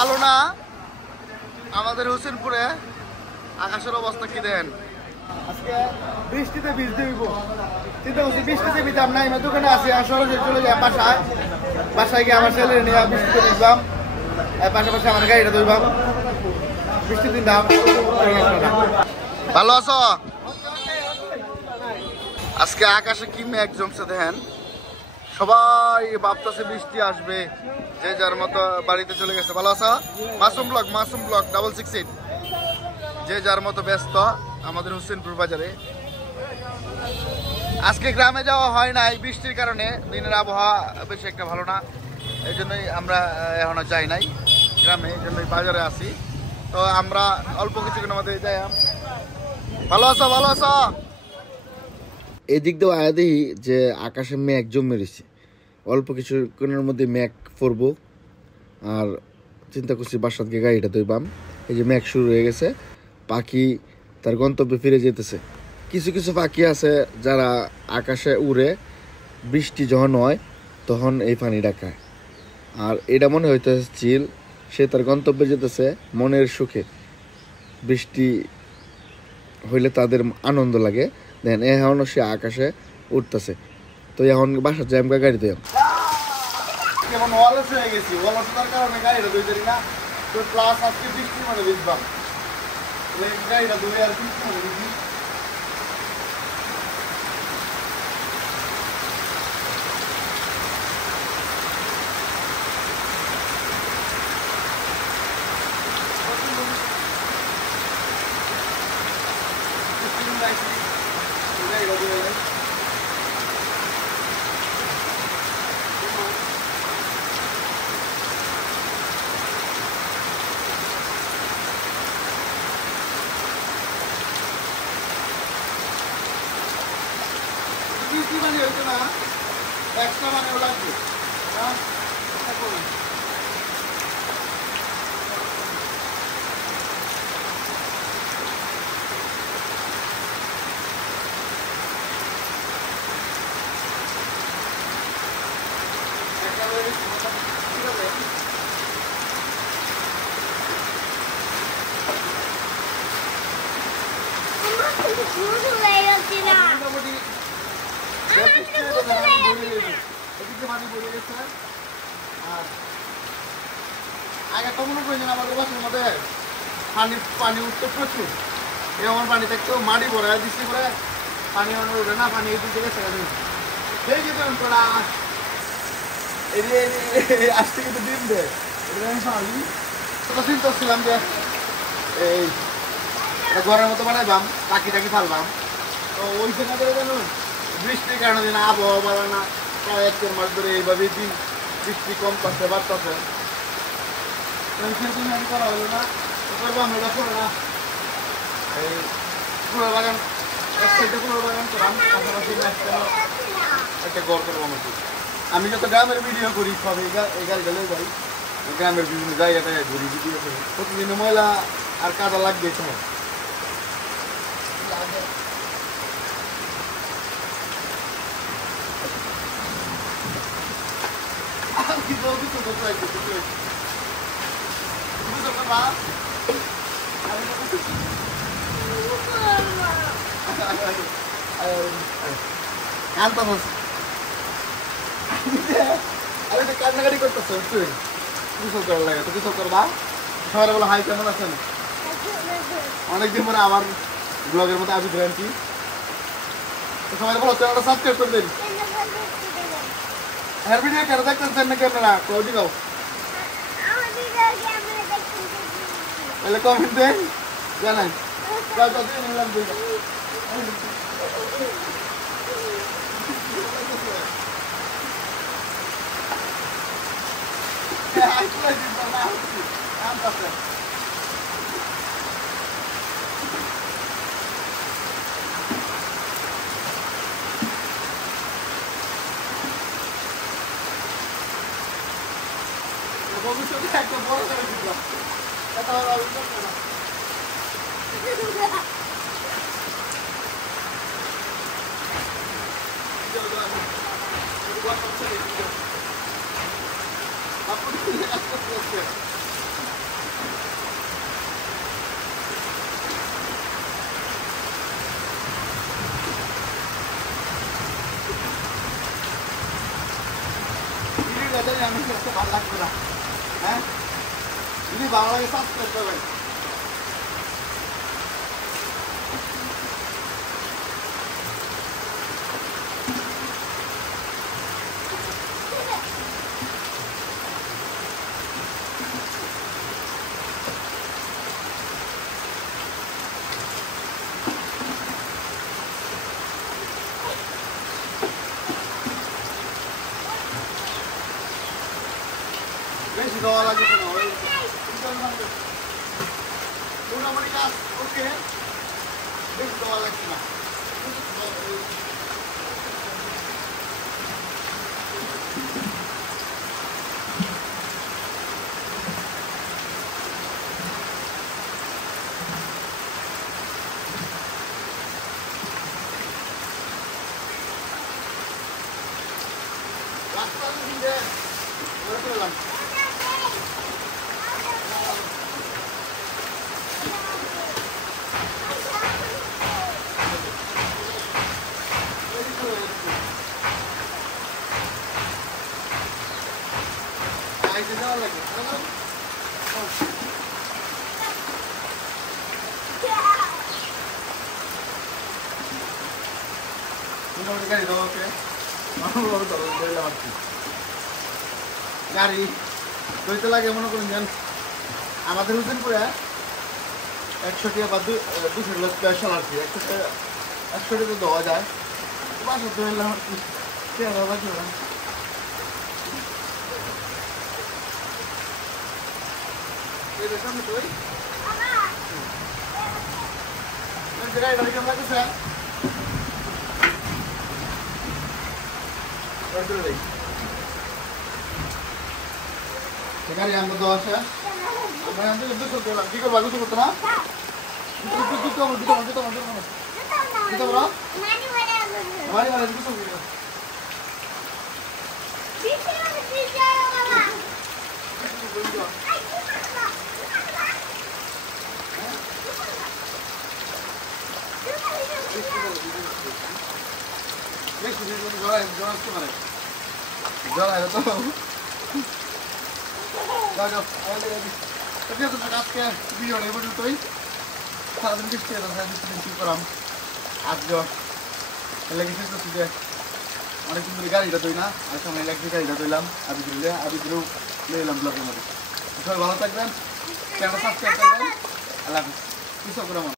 ভালো না আমাদের হোসেনপুরে আকাশের অবস্থা কি দেন আজকে বৃষ্টিতে ভিজতে হইব চিন্তা করছি বৃষ্টিতে ভিজাম নাই আমি দোকানে আছি আর সরাসরি চলে যাই বাসায় গিয়ে আমার ছেলে নিয়ে বৃষ্টিতে ভিজবাম পাশাপাশি আমার গাড়িটা ধরবাম বৃষ্টির দিন ভালো আছো আজকে আকাশে কি মেঘ জমছে দেখেন সবাই ভাবতেছে বৃষ্টি আসবে যে যার মতো বাড়িতে চলে গেছে ভালো আছো মাসুম ব্লগ 668 যে যার মতো ব্যস্ত আমাদের হোসেনপুর বাজারে আজকে গ্রামে যাওয়া হয় নাই বৃষ্টির কারণে দিনের আবহাওয়া বেশি একটা ভালো না এই জন্যই আমরা এখনো যাই নাই গ্রামে এই জন্যই বাজারে আসি তো আমরা অল্প কিছুক্ষণের মধ্যে যাই ভালো আছো এদিক দিয়ে আয়া দেখি যে আকাশে মেঘ জমে রয়েছে অল্প কিছুক্ষণের মধ্যে মেঘ পড়বো আর চিন্তা করছি বাসাত গিয়ে গাড়িটা ধরবাম এই যে মেঘ শুরু হয়ে গেছে পাখি তার গন্তব্যে ফিরে যেতেছে কিছু কিছু পাখি আছে যারা আকাশে উড়ে বৃষ্টি যখন হয় তখন এই পানি ডাকায় আর এটা মনে হইতেছে চিল সে তার গন্তব্যে যেতেছে মনের সুখে বৃষ্টি হইলে তাদের আনন্দ লাগে দেন এখনও সে আকাশে উঠতেছে তো এখন বাসার যাই আমরা গাড়ি দিয়ে কেমন অলস হয়ে গেছি অলসতার কারণে গাড়িটা ধুইতে না তো প্লাস আজকে বৃষ্টির মধ্যে ভিজবাম গাড়িটা ধুয়ে আর বৃষ্টির মধ্যে ভিজি কি মানে হইতো না এক্সট্রা মানেও লাগবে আগে তো মনে করেন আমাদের বাসার মধ্যে পানি উঠতে প্রচুর এমন পানি থাকতো মাটি ভরা দিচ্ছি করে পানি উঠে না পানি এই দিকে গেছে সেই যে তোরা আসতে কিন্তু দিন দে চিন্তা করছিলাম যে এই ঘরের মতো বানাইবাম টাকি ফালবাম তো ওই সময় জানুন বৃষ্টির কারণে দিন আবহাওয়া ভালো না প্রায় 1 মাস ধরে এইভাবে দিন বৃষ্টি কম করতে বাড়তেছে আমি করা হলো না করবো আমরা এটা করো না এই ফুলের বাগান এক সাইডে ফুলের বাগান করলাম পাশাপাশি একটা গড় করবো আমাকে আমি যত গ্রামের ভিডিও করি সব এই গাড়িটা লেগে যাই গ্রামের বিভিন্ন জায়গাটায় ঘুরি ভিডিও করি প্রতিদিন ময়লা আর কাদা লাগবে সময় কান্নাকাটি করতেছে কিসব করার লাগে তো কিসব করবা সবাই বলো হাই কেমন আছেন অনেকদিন পরে আবার ব্লগের মধ্যে আমি ঘুরেছি তো সবাই বলো চ্যানেলটা সাবস্ক্রাইব করে দিন হ্যাঁ ভিডিও কেন দেখতেছেন না ক্যামেরা ক্লাউডি গাও তাহলে কমেন্ট দেন জানাই ভবিষ্যতে একটা বড় করে দিব এটা হলো আপনি দেখতে ভালো লাগবে না। হ্যাঁ, যদি ভালো লাগে সাবস্ক্রাইব করবেন। বেশি দেওয়া লাগবে না, ওই মোটামুটি কাজ ওকে, বেশি দেওয়া লাগছে না। রাস্তার দিকে ঘুরে ফেললাম। আইতে যাওয়া লাগে মোটামুটি গাড়ি দেওয়া ওকে, গাড়ি দইতে লাগে মনে করুন যেন আমাদের হুসেন করে 100 টাকা বা 200 টাকা স্পেশাল আর কি, 100 টাকা দেওয়া যায়। বাসা তো এলাম আর কি, টাকা বাকি সামনে তো গাড়ি কেমন লাগতেছে? গাড়ি আমরা দেওয়া আছে, আমরা এখান থেকে দুটো করলাম। কি করবো দুটো করতো না? দুটো বড় বাড়ি বাড়ি দুটো জড়ায় তো আজকে ভিডিও নেই পর্যন্তই। সারাদিন বৃষ্টি কি করাম আজকে লেগে শেষ করছি যে অনেকদিন ধরে গাড়িটা দই না, আর সময় লাগছে গাড়িটা দইলাম আবিদ্রেও নিয়ে এলাম ব্লগের মধ্যে। সবাই ভালো থাকবেন, চ্যানেলটা সাবস্ক্রাইব করবেন। আল্লাহ হাফিজ। কৃষক